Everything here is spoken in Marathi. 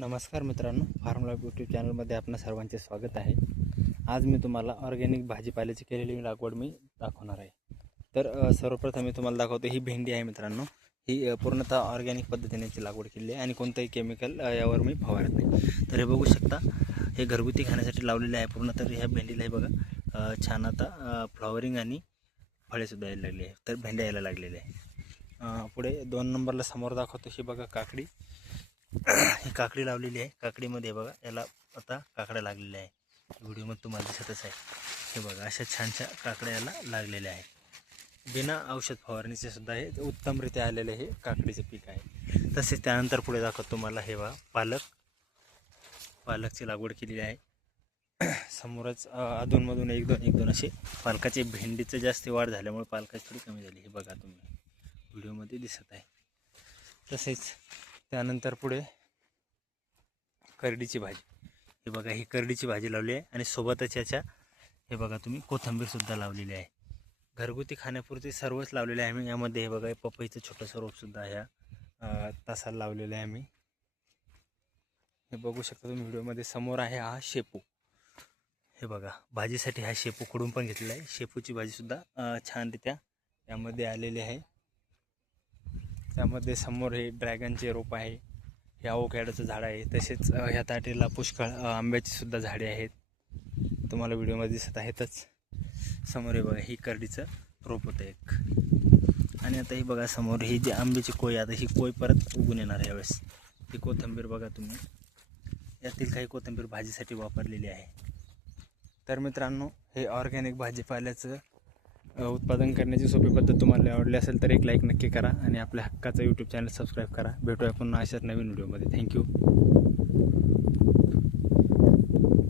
नमस्कार मित्रांनो, फार्म लाईफ यूट्यूब चॅनलमध्ये आपणा सर्वांचे स्वागत आहे। आज मी तुम्हाला ऑर्गॅनिक भाजीपाल्याची केलेली लागवड मी दाखवणार आहे। तर सर्वप्रथम मी तुम्हाला दाखवतो, ही भेंडी आहे मित्रांनो। ही पूर्णतः ऑर्गॅनिक पद्धतीने लागवड केली आहे आणि कोणतेही केमिकल यावर मी फवारत नाही। तर हे बघू शकता, हे घरगुती खाण्यासाठी लावलेले आहे पूर्ण। तर ह्या भेंडीला हे बघा छान आता फ्लॉवरिंग आणि फळे सुद्धा यायला लागली आहे। तर भेंड्या यायला लागलेले आहे। पुढे 2 नंबरला समोर दाखवतो, ही बघा काकडी। ही काकडी लावलेली आहे। काकडीमध्ये बघा याला आता काकड्या लागलेल्या आहे। व्हिडिओमध्ये तुम्हाला दिसतच आहे। हे बघा अशा छानशा काकड्या याला लागलेल्या आहेत। बिना औषध फवारणीचे सुद्धा हे उत्तमरित्या आलेले हे काकडीचे पीक आहे। तसेच त्यानंतर पुढे दाखवतो तुम्हाला, हे बघा पालकची लागवड केलेली आहे। समोरच अधूनमधून एक दोन असे पालकाचे, भेंडीचं जास्त वाढ झाल्यामुळे पालकाची थोडी कमी झाली, हे बघा तुम्ही व्हिडिओमध्ये दिसत आहे। तसेच त्यानंतर पुढे करडीची भाजी, हे बघा ही करडीची भाजी लावली आहे आणि सोबतच याच्या हे बघा तुम्ही कोथिंबीर सुद्धा लावलेली आहे। घरगुती खाण्यापुरती सर्वच लावलेले आहे मी। यामध्ये हे बघा पपईचं छोटंसं रोप सुद्धा ह्या तासाला लावलेलं आहे मी। हे बघू शकता तुम्ही व्हिडिओमध्ये। समोर आहे हा शेपू, हे बघा भाजीसाठी हा शेपू खुडून पण घेतलेला आहे। शेपूची भाजी सुद्धा छानरित्या यामध्ये आलेली आहे। त्यामध्ये समोर हे ड्रॅगनचे रोप आहे, हे अवोकॅडोचं झाड आहे। तसेच ह्या ताटीला पुष्कळ आंब्याची सुद्धा झाडे आहेत, तुम्हाला व्हिडिओमध्ये दिसत आहेतच। समोर हे बघा ही करडीचं रोप होतं एक। आणि आता ही बघा समोर ही जी आंब्याची कोय, आता ही कोय परत उगून येणार यावेळेस। ही कोथिंबीर बघा तुम्ही, यातील काही कोथिंबीर भाजीसाठी वापरलेली आहे। तर मित्रांनो, हे ऑर्गॅनिक भाजीपाल्याचं उत्पादन करण्याची सोपी पद्धत तुम्हाला आवडली असेल तर एक लाईक नक्की करा आणि आपल्या हक्काचा यूट्यूब चॅनल सबस्क्राईब करा। भेटूया पुन्हा अशाच नवीन व्हिडिओमध्ये। थँक्यू।